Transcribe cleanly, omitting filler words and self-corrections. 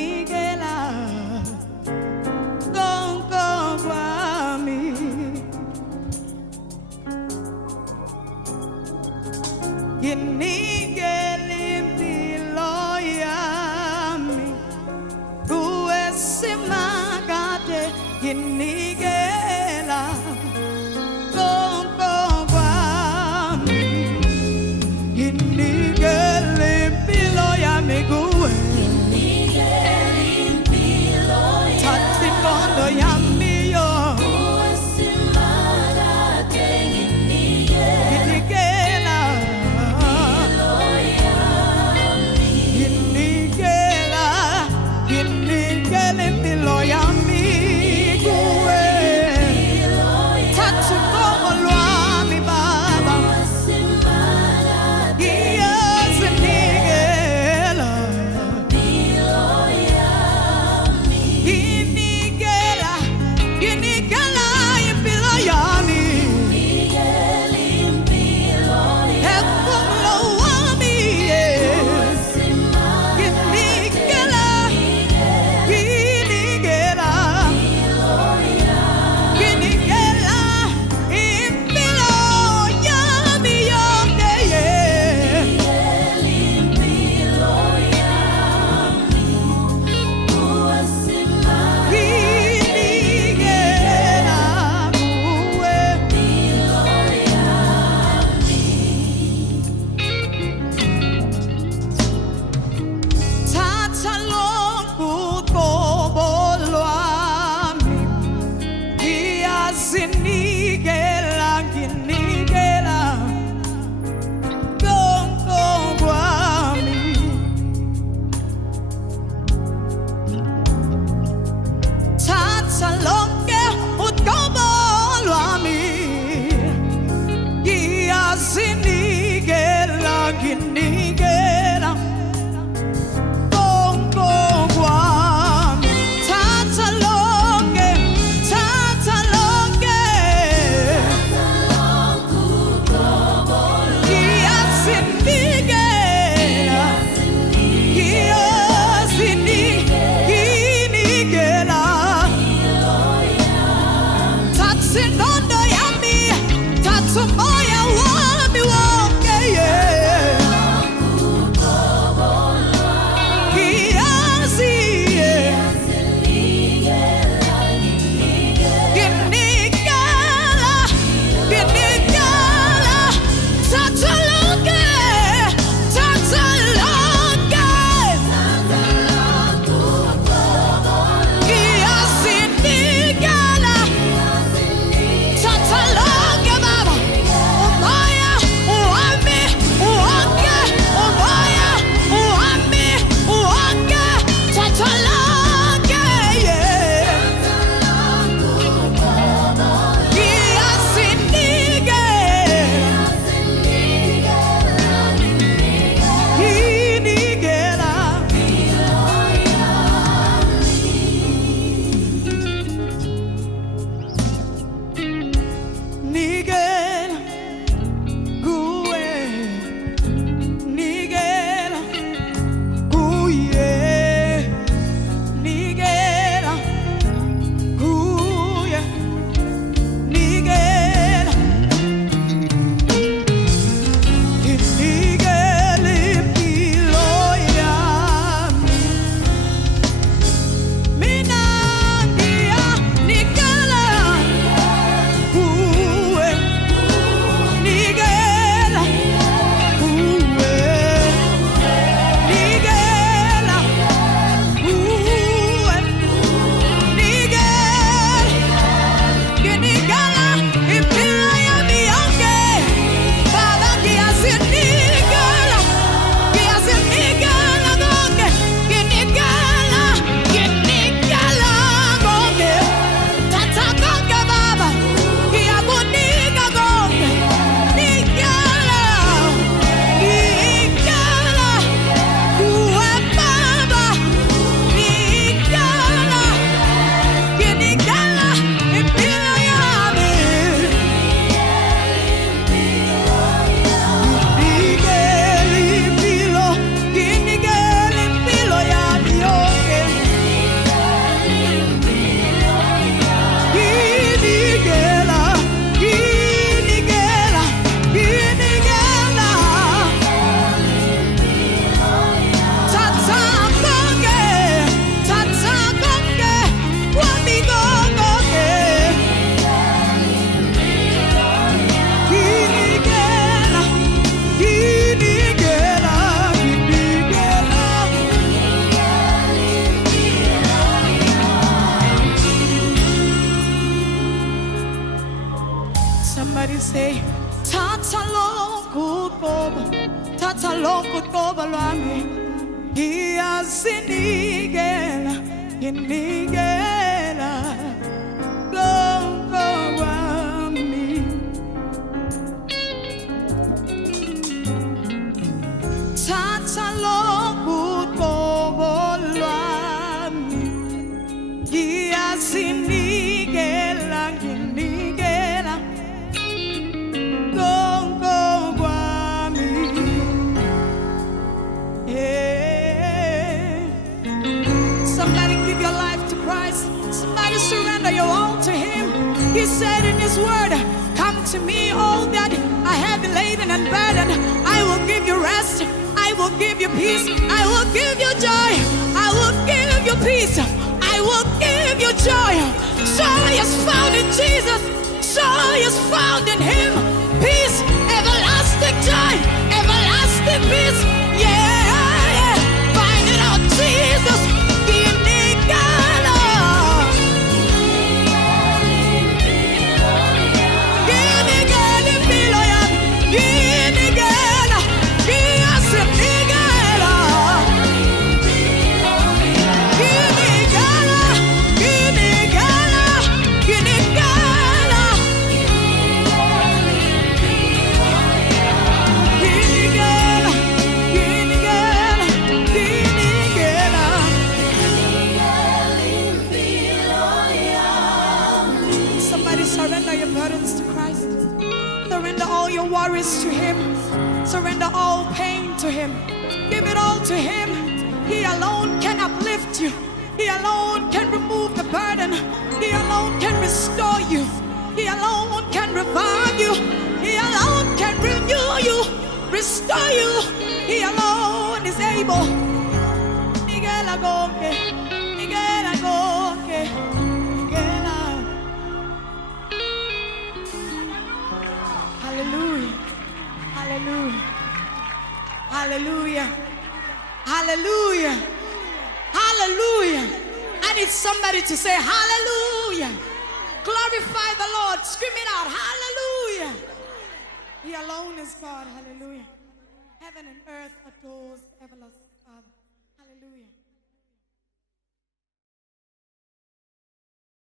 Ginigela Gongo Kwami Ginigeli Piloyami Guesimagate Ginigela Gongo Kwami Ginigeli Piloyami Gue Tatimondo Yami Yo Ginigela kukoba thatha lonke uqobo lwami ngiyasinikela nginikela lonke kwami thatha lonke uqobo lwami ngiyasinikela nginikela lonke kwami Somebody give your life to Christ. Somebody surrender your all to Him. He said in His word, come to me all that are heavy laden and burdened. I will give you rest. I will give you peace. I will give you joy. I will give you peace. I will give you joy. Joy is found in Jesus. Joy is found in Him. Peace, everlasting joy, everlasting peace. Yeah, find it out, Jesus. Surrender your burdens to Christ. Surrender all your worries to Him. Surrender all pain to Him. Give it all to Him. He alone can uplift you. He alone can remove the burden. He alone can restore you. He alone can revive you. He alone can renew you, restore you. He alone is able. Nigela gonke, nigela gonke. Hallelujah. Hallelujah. Hallelujah. Hallelujah. Hallelujah. I need somebody to say hallelujah. Glorify the Lord. Scream it out. Hallelujah. He alone is God. Hallelujah. Heaven and earth adores the everlasting Father. Hallelujah.